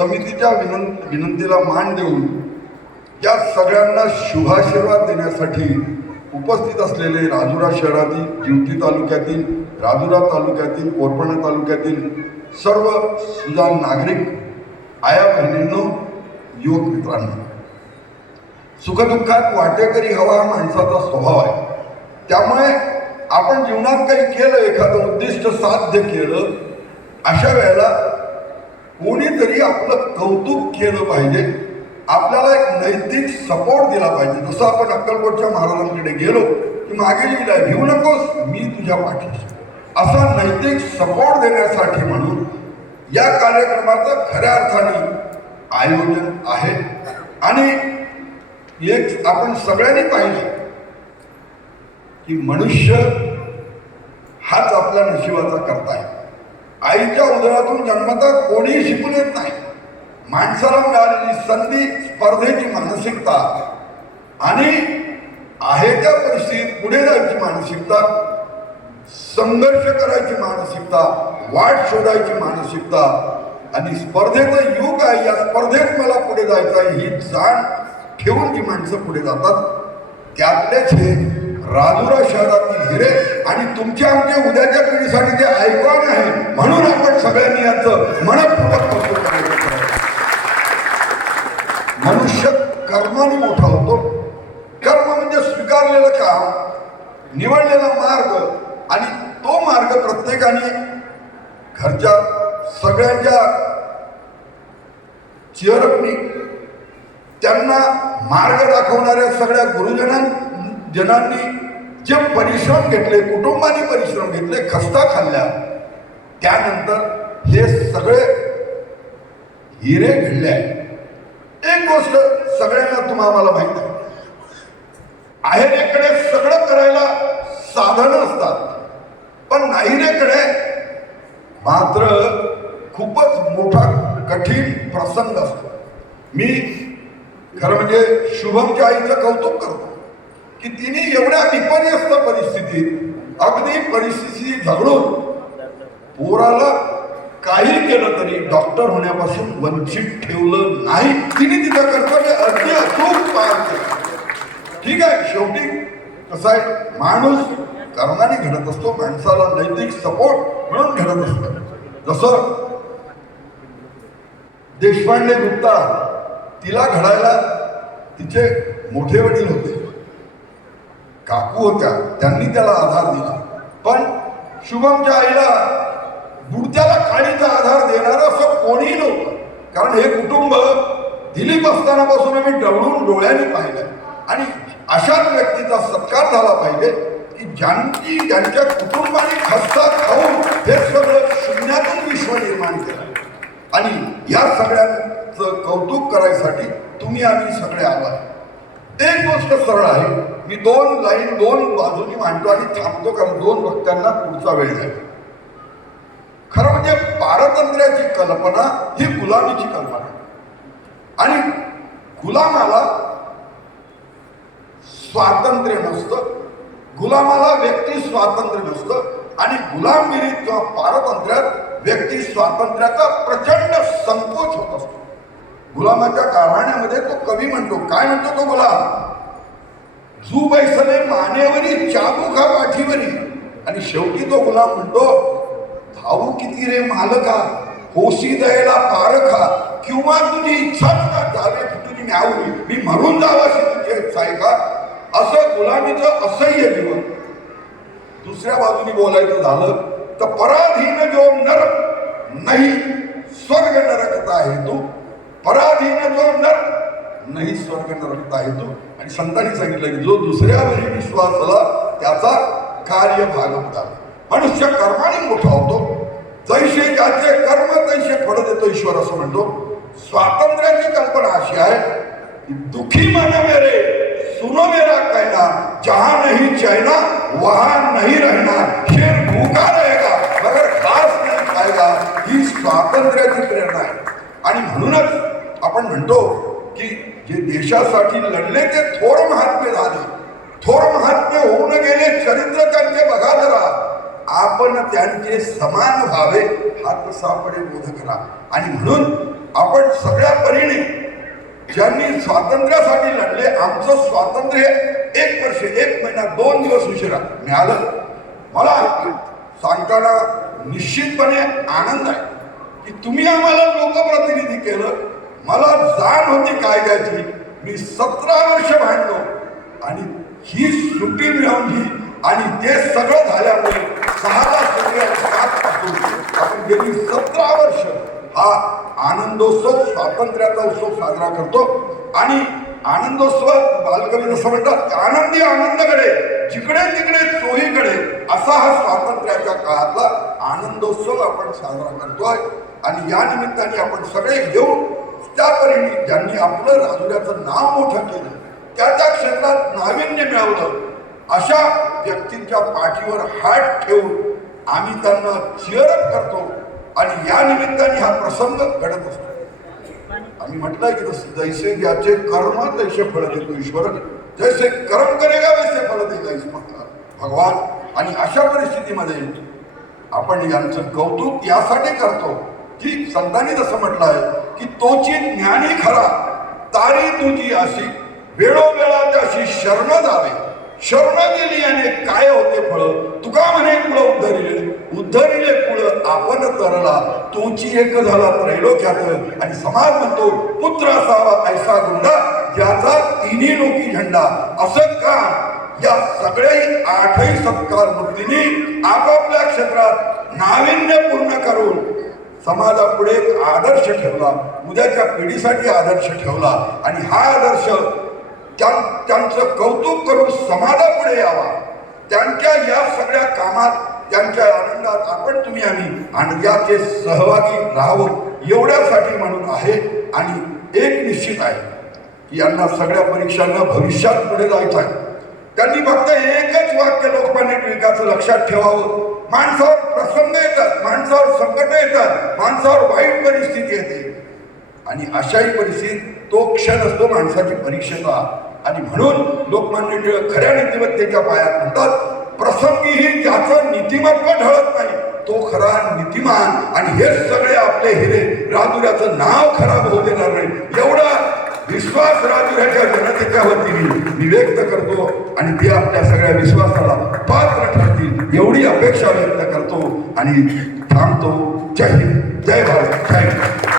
समितीच्या विनं विनंतीला मान देऊन या सगळ्यांना शुभाशीर्वाद देण्यासाठी उपस्थित असलेले राजुरा शहरातील जिवती तालुक्यातील राजुरा तालुक्यातील कोरपणा तालुक्यातील सर्व सुजाण नागरिक आया बहिणींनो युवक मित्रांनो सुखदुःखात वाटेकरी हवा हा माणसाचा स्वभाव आहे. त्यामुळे आपण जीवनात काही केलं एखादं उद्दिष्ट साध्य केलं अशा वेळेला कोणीतरी आपलं कौतुक केलं पाहिजे. आपल्याला एक नैतिक सपोर्ट दिला पाहिजे. जसं आपण अक्कलकोटच्या महाराजांकडे गेलो की मागे लिहिलंय घेऊ नकोस मी तुझ्या पाठीशी. असा नैतिक सपोर्ट देण्यासाठी म्हणून या कार्यक्रमाचं खऱ्या अर्थाने आयोजन आहे. आणि एक आपण सगळ्यांनी पाहिलं की मनुष्य हाच आपल्या नशिबाचा करता आहे. आईच्या उदरातून जन्मतात कोणीही शिकून येत नाही. माणसाला मिळालेली संधी स्पर्धेची मानसिकता आणि आहे त्या परिस्थितीत पुढे जायची मानसिकता संघर्ष करायची मानसिकता वाट शोधायची मानसिकता आणि स्पर्धेचं युग आहे. या स्पर्धेत मला पुढे जायचं आहे. ही जाण ठेवून जी माणसं पुढे जातात त्यातलेच हे राजुरा शहरातील हिरे आणि तुमच्या आमच्या उद्याच्या पिढीसाठी जे ऐकवान आहे. म्हणून आपण सगळ्यांनी याचं मनपूर्वक कौतुक करायचं. मनुष्य कर्माने मोठा होतो. कर्म म्हणजे स्वीकारलेलं काम निवडलेला मार्ग आणि तो मार्ग प्रत्येकाने घरच्या सगळ्यांच्या चिअरपणी त्यांना मार्ग दाखवणाऱ्या सगळ्या गुरुजनांनी जनांनी जे परिश्रम घेतले कुटुंबाने परिश्रम घेतले खस्ता खाल्ल्या त्यानंतर हे सगळे हिरे घडले आहेत. एक गोष्ट सगळ्यांना तुम्हाला आम्हाला माहीत आहे. आहेरेकडे सगळं करायला साधनं असतात. पण नाहीरेकडे मात्र खूपच मोठा कठीण प्रसंग असतो. मी खरं म्हणजे शुभमच्या आईचं कौतुक करतो. की तिने एवढ्या विपर्यस्त परिस्थितीत अगदी परिस्थिती झगडून पोराला काही केलं तरी डॉक्टर होण्यापासून वंचित ठेवलं नाही. तिने तिचं कर्तव्य अगदी अचूक पार केलं. ठीक आहे शेवटी कसं आहे माणूस कर्माने घडत असतो माणसाला नैतिक सपोर्ट म्हणून घडत असतो. जसं देशपांडे गुप्ता तिला घडायला तिचे मोठे वडील होते. काकू होत्या त्यांनी त्याला आधार दिला. पण शुभमच्या आईला बुडत्याला काळीचा आधार देणारं असं कोणीही नव्हतं. कारण हे कुटुंब दिलीप असतानापासून आम्ही डवळून डोळ्यांनी पाहिलं. आणि अशाच व्यक्तीचा सत्कार झाला पाहिजे की ज्यांची ज्यांच्या कुटुंबाने खस्ता खाऊन हे सगळं शून्यातून विश्व निर्माण केलं. आणि या सगळ्यांचं कौतुक करायसाठी तुम्ही आम्ही सगळे आलाय एक गोष्ट सरळ आहे. मी दोन लाईन दोन बाजूनी मांडतो आणि थांबतो कारण दोन वक्त्यांना पुढचा वेळ जाईल खरं म्हणजे पारतंत्र्याची कल्पना ही गुलामीची कल्पना आणि गुलामाला स्वातंत्र्य नसतं गुलामाला व्यक्ती स्वातंत्र्य नसतं आणि गुलामगिरीत किंवा पारतंत्र्यात व्यक्ती स्वातंत्र्याचा प्रचंड संकोच होत असतो. गुलामाच्या कारणामध्ये तो कवी म्हणतो काय म्हणतो तो गुलाम? जू बैसले मानेवरी चाबुखा पाठीवरी. आणि शेवटी तो गुलाम म्हणतो धावू किती रे मालका होशी दयेला पारखा किंवा तुझी इच्छा का जावे तुझी न्यावरी मी मरून जावं अशी तुझी इच्छा आहे का? असं गुलामीचं असह्य जीवन. दुसऱ्या बाजूने बोलायचं झालं तर पराधीन जो नर नाही स्वर्ग नरकता आहे तू पराधीन जो नर नाही स्वर्ग नरकता येतो? आणि संतांनी सांगितलं की जो दुसऱ्यावरील विश्वास आला त्याचा कार्य भागवता मनुष्य कर्माने मोठा होतो. जैसे ज्याचे कर्म तैसे फळ देतो ईश्वर असं म्हणतो. स्वातंत्र्याची कल्पना अशी आहे की दुखी मन मेरे सुनो मेरा कहना जहां नहीं चैना वहां नहीं रहना शेर भूखा रहेगा. मगर खास नहीं खाएगा ही स्वातंत्र्याची प्रेरणा आहे. आणि म्हणूनच आपण म्हणतो की जे देशासाठी लढले ते थोर महात्मे झाले. थोर महात्मे होऊन गेले चरित्र त्यांचे बघा जरा. आपण त्यांचे समान व्हावे हा सापडे बोध करा. आणि म्हणून आपण सगळ्या परीने ज्यांनी स्वातंत्र्यासाठी लढले आमचं स्वातंत्र्य एक वर्ष एक महिना दोन दिवस उशिरा मिळालं. मला सांगताना निश्चितपणे आनंद आहे की तुम्ही आम्हाला लोकप्रतिनिधी केलं. मला जाण होती कायद्याची मी सतरा वर्ष भांडलो. आणि ही सुट्टी मिळवली आणि ते सगळं झाल्यामुळे सहाला सुट्टी आपण गेली सतरा वर्ष. हा आनंदोत्सव स्वातंत्र्याचा उत्सव साजरा करतो. आणि आनंदोत्सव बालकवी जसं म्हणतात आनंदी आनंदकडे जिकडे तिकडे चोहीकडे असा हा स्वातंत्र्याच्या काळातला आनंदोत्सव आपण साजरा करतोय. आणि या निमित्ताने आपण सगळे घेऊन त्या परीने ज्यांनी आपलं राजुऱ्याचं नाव मोठं केलं त्या त्या क्षेत्रात नाविन्य मिळवलं अशा व्यक्तींच्या पाठीवर हात ठेवून आम्ही त्यांना चिअरअप करतो आणि या निमित्ताने हा प्रसंग घडत असतो. आम्ही म्हटलंय की जसं जैसे ज्याचे कर्म तैसे फळ देतो ईश्वर. जैसे कर्म करेगा वैसे फळ देगा ईश्वर भगवान आणि अशा परिस्थितीमध्ये आपण यांचं कौतुक यासाठी करतो की संतांनी जसं म्हटलं आहे की तोची ज्ञानी खरा. तारी तुझी अशी वेळोवेळा त्याशी शरण जावे. शरण गेली आणि काय होते फळ? तुका म्हणे कुळ उद्धरिले. उद्धरिले कुळ आपण तरला. तोची एक झाला त्रैलोक्यात. आणि समाज म्हणतो पुत्र असावा ऐसा गुंडा याचा तिन्ही लोकी झेंडा. असं का? या सगळ्याही आठही सत्कार मूर्तींनी आपापल्या क्षेत्रात नाविन्य पूर्ण करून समाजापुढे एक आदर्श ठेवला. उद्याच्या पिढीसाठी आदर्श ठेवला. आणि हा आदर्श त्या त्यांचं कौतुक करून समाजापुढे यावा. त्यांच्या या सगळ्या कामात त्यांच्या आनंदात आपण तुम्ही आम्ही आणि याचे सहभागी राहावं एवढ्यासाठी म्हणून आहे आणि एक निश्चित आहे की यांना सगळ्या परीक्षांना भविष्यात पुढे जायचं आहे. त्यांनी फक्त एकच वाक्य लोकमान्य टिळकाचं लक्षात ठेवावं. माणसावर प्रसंग येतात माणसावर संकट येतात माणसावर वाईट परिस्थिती येते. आणि अशाही परिस्थितीत तो क्षण असतो माणसाची परीक्षेचा. आणि म्हणून लोकमान्य टिळक खऱ्या नीतिमत्तेच्या पायात म्हणतात प्रसंगीही ज्याचं नीतिमत्व ढळत नाही तो खरा नीतिमान. आणि हे सगळे आपले हिरे राजुऱ्याचं नाव खराब होऊ देणार नाही. एवढा विश्वास राजुऱ्याच्या जनतेच्या वतीने मी व्यक्त करतो. आणि ते आपल्या सगळ्या विश्वासाला पात्र ठरतील एवढी अपेक्षा व्यक्त करतो आणि थांबतो. जय हिंद. जय भारत. Thank you